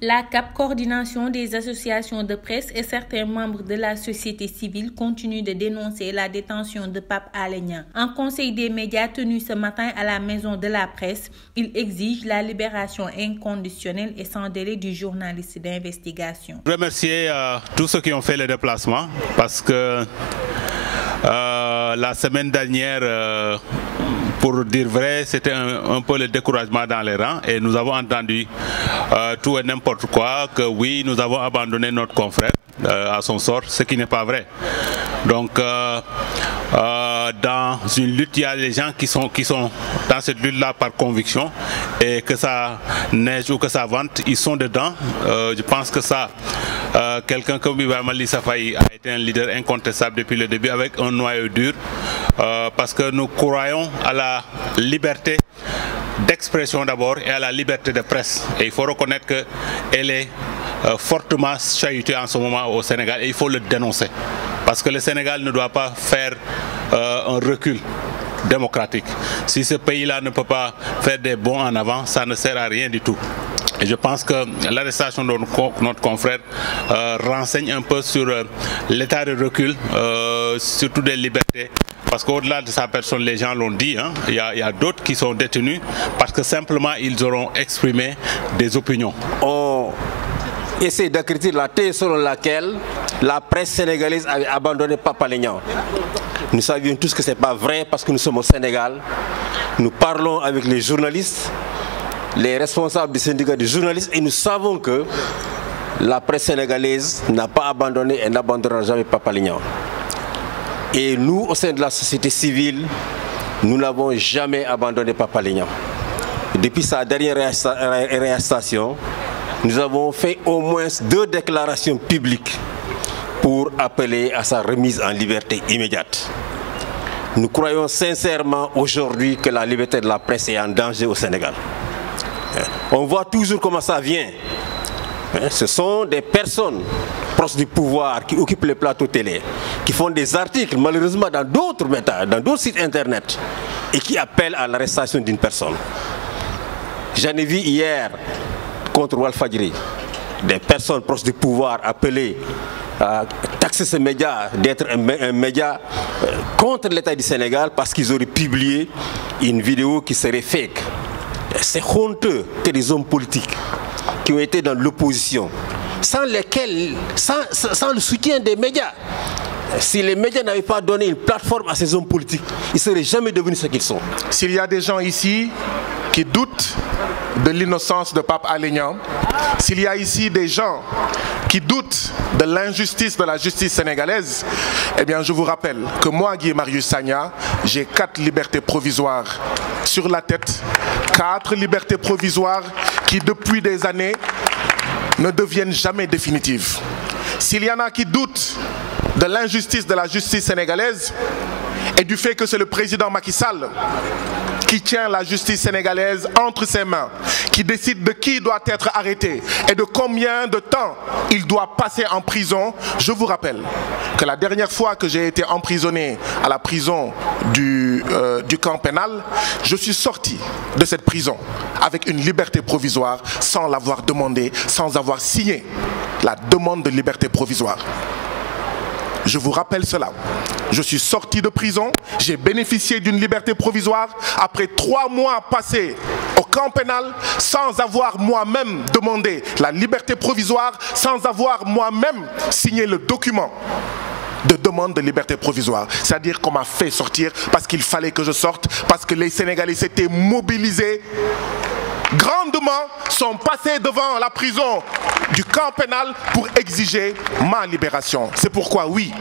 La CAP, coordination des associations de presse et certains membres de la société civile continuent de dénoncer la détention de Pape Alé Niang. En conseil des médias tenu ce matin à la maison de la presse, il exige la libération inconditionnelle et sans délai du journaliste d'investigation. Je remercie tous ceux qui ont fait le déplacement parce que la semaine dernière, pour dire vrai, c'était un peu le découragement dans les rangs et nous avons entendu tout et n'importe quoi, que oui, nous avons abandonné notre confrère à son sort, ce qui n'est pas vrai. Donc, dans une lutte, il y a des gens qui sont dans cette lutte-là par conviction et que ça neige ou que ça vente, ils sont dedans. Je pense que ça, quelqu'un comme Ibrahima Lissa Faye a été un leader incontestable depuis le début avec un noyau dur parce que nous croyons à la liberté d'expression d'abord et à la liberté de presse. Et il faut reconnaître qu'elle est fortement chahutée en ce moment au Sénégal et il faut le dénoncer. Parce que le Sénégal ne doit pas faire un recul démocratique. Si ce pays-là ne peut pas faire des bonds en avant, ça ne sert à rien du tout. Et je pense que l'arrestation de notre confrère renseigne un peu sur l'état de recul, surtout des libertés. Parce qu'au-delà de sa personne, les gens l'ont dit, hein, il y a d'autres qui sont détenus parce que simplement ils auront exprimé des opinions. On essaie d'acquérir la thèse selon laquelle la presse sénégalaise avait abandonné Pape Alé Niang. Nous savions tous que ce n'est pas vrai parce que nous sommes au Sénégal. Nous parlons avec les journalistes, les responsables du syndicat des journalistes et nous savons que la presse sénégalaise n'a pas abandonné et n'abandonnera jamais Pape Alé Niang. Et nous, au sein de la société civile, nous n'avons jamais abandonné Pape Alé Niang. Depuis sa dernière arrestation, nous avons fait au moins 2 déclarations publiques pour appeler à sa remise en liberté immédiate. Nous croyons sincèrement aujourd'hui que la liberté de la presse est en danger au Sénégal. On voit toujours comment ça vient. Ce sont des personnes proches du pouvoir qui occupent les plateaux télé, qui font des articles malheureusement dans d'autres médias, dans d'autres sites internet et qui appellent à l'arrestation d'une personne. J'en ai vu hier contre Walfadjri, des personnes proches du pouvoir appelées à taxer ce média d'être un média contre l'État du Sénégal parce qu'ils auraient publié une vidéo qui serait fake. C'est honteux que des hommes politiques qui ont été dans l'opposition, sans le soutien des médias, si les médias n'avaient pas donné une plateforme à ces hommes politiques, ils ne seraient jamais devenus ce qu'ils sont. S'il y a des gens ici qui doutent de l'innocence de Pape Alé Niang, s'il y a ici des gens qui doutent de l'injustice de la justice sénégalaise, eh bien je vous rappelle que moi, Guy Marius Sagna, j'ai 4 libertés provisoires sur la tête, 4 libertés provisoires qui depuis des années ne deviennent jamais définitives. S'il y en a qui doutent de l'injustice de la justice sénégalaise et du fait que c'est le président Macky Sall qui tient la justice sénégalaise entre ses mains, qui décide de qui doit être arrêté et de combien de temps il doit passer en prison. Je vous rappelle que la dernière fois que j'ai été emprisonné à la prison du camp pénal, je suis sorti de cette prison avec une liberté provisoire sans l'avoir demandé, sans avoir signé la demande de liberté provisoire. Je vous rappelle cela. Je suis sorti de prison, j'ai bénéficié d'une liberté provisoire après 3 mois passés au camp pénal sans avoir moi-même demandé la liberté provisoire, sans avoir moi-même signé le document de demande de liberté provisoire. C'est-à-dire qu'on m'a fait sortir parce qu'il fallait que je sorte, parce que les Sénégalais s'étaient mobilisés grandement, sont passés devant la prison du camp pénal pour exiger ma libération. C'est pourquoi, oui,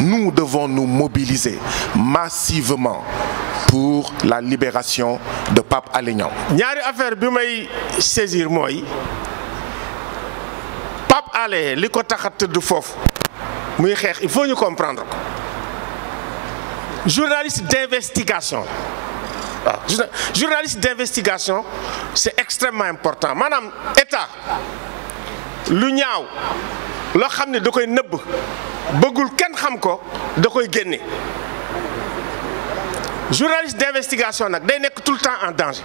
nous devons nous mobiliser massivement pour la libération de Pape Alé Niang. ñaari affaire bi may saisir mooy Pape Alé li ko tax a tëdd foofu muy xeex il faut ñu comprendre ko. Journaliste d'investigation. Journaliste d'investigation, c'est extrêmement important. Madame, État, lu ñaaw loo xam ne da koy nëbb bëggul kenn xam ko da koy génne. Journaliste d'investigation nag day nekk tout le temps en danger.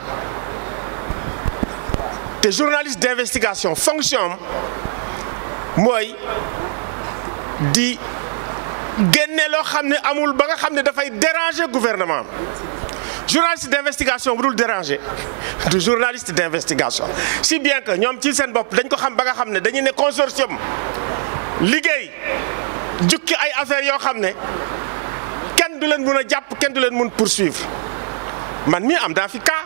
te journaliste d'investigation fonction mooy di génne loo xam ne amul ba nga xam ne dafay déranger gouvernement. Journaliste d'investigation bu dul déranger du journaliste d'investigation si bien que ñoom ci seen bopp dañ ko xam ba nga xam ne dañuy ne consortium liggéey jukki ay affaires yoo xam ne kenn du leen mun a jàpp kenn du leen mun poursuivre man mii am daa fi cas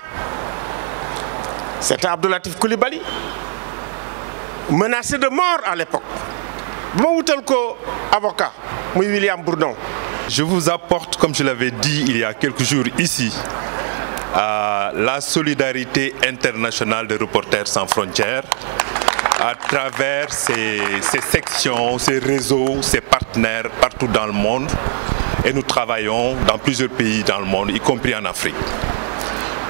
c'était Abdou Latif Coulibaly menacé de mort à l'époque ba ma wutal ko avocat muy William Bourdon. Je vous apporte, comme je l'avais dit il y a quelques jours ici, la solidarité internationale de Reporters sans frontières à travers ces sections, ces réseaux, ces partenaires partout dans le monde. Et nous travaillons dans plusieurs pays dans le monde, y compris en Afrique.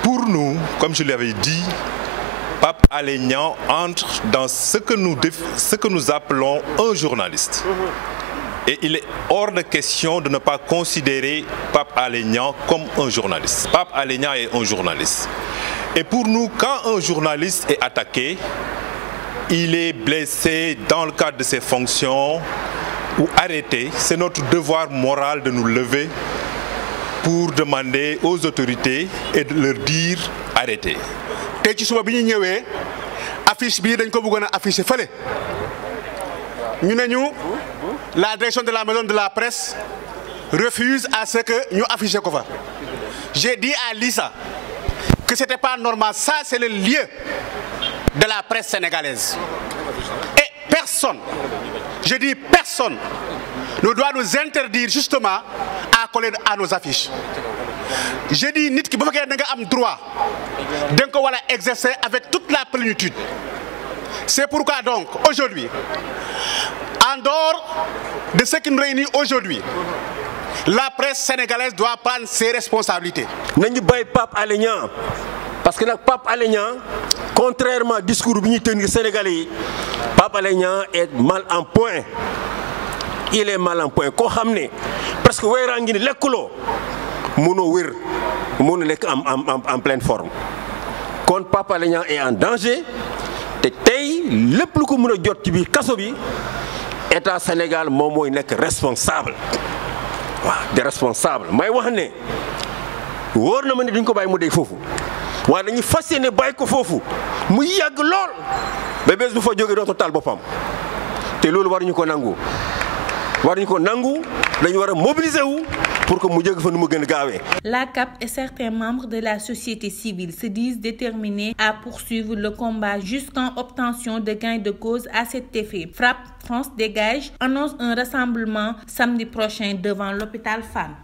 Pour nous, comme je l'avais dit, Pape Alé Niang entre dans ce que nous appelons un journaliste. Et il est hors de question de ne pas considérer Pape Alé Niang comme un journaliste. Pape Alé Niang est un journaliste. Et pour nous, quand un journaliste est attaqué, il est blessé dans le cadre de ses fonctions ou arrêté, c'est notre devoir moral de nous lever pour demander aux autorités et de leur dire arrêtez. tey ci suba bi ñu ñëwee affiche bii dañ ko bëggoon a afficher fële ñu ne ñu la direction de la maison de la presse refuse à ce que ñu afficher ko fa. J'ai dit à Lissa que c'était pas normal, ça c'est le lieu de la presse sénégalaise et personne, je dis personne, ne doit nous interdire justement à coller à nos affiches. Je dis nit ki bu fekkee da nga am droit da nga ko war a exercer avec toute la plénitude. C'est pourquoi donc aujourd'hui, en dehors de ce qui nous réunit aujourd'hui, la presse sénégalaise doit prendre ses responsabilités. nañu bàyyi Pape Alé Niang parce que nag Pape Alé Niang contrairement discours bi ñuy tenir Sénégalais yi Pape Alé Niang est mal en point. Il est mal en point koo xam ne parce que weeraa ngi ni lekkuloo mënoo wér mënoo lekk en pleine forme kon Pape Alé Niang est en danger te tey lépp lu ko mën a jot ci biir kaso bi état Sénégal moom mooy nekk responsable waaw de responsable may wax ne wóor na ma ne duñ ko bàyyi mu dee foofu waaye dañuy fas yéene bàyyi ko foofu mu yàgg lool ba bés bu fa jógee dootu taal boppam te loolu waruñu ko nangu dañu war a mobiliser wu pour que mu jóge fa nu mu gën a gaawee. La CAP et certains membres de la société civile se disent déterminés à poursuivre le combat jusqu'en obtention de gain de cause à cet effet. Frappe France Dégage annonce un rassemblement samedi prochain devant l'hôpital Fann.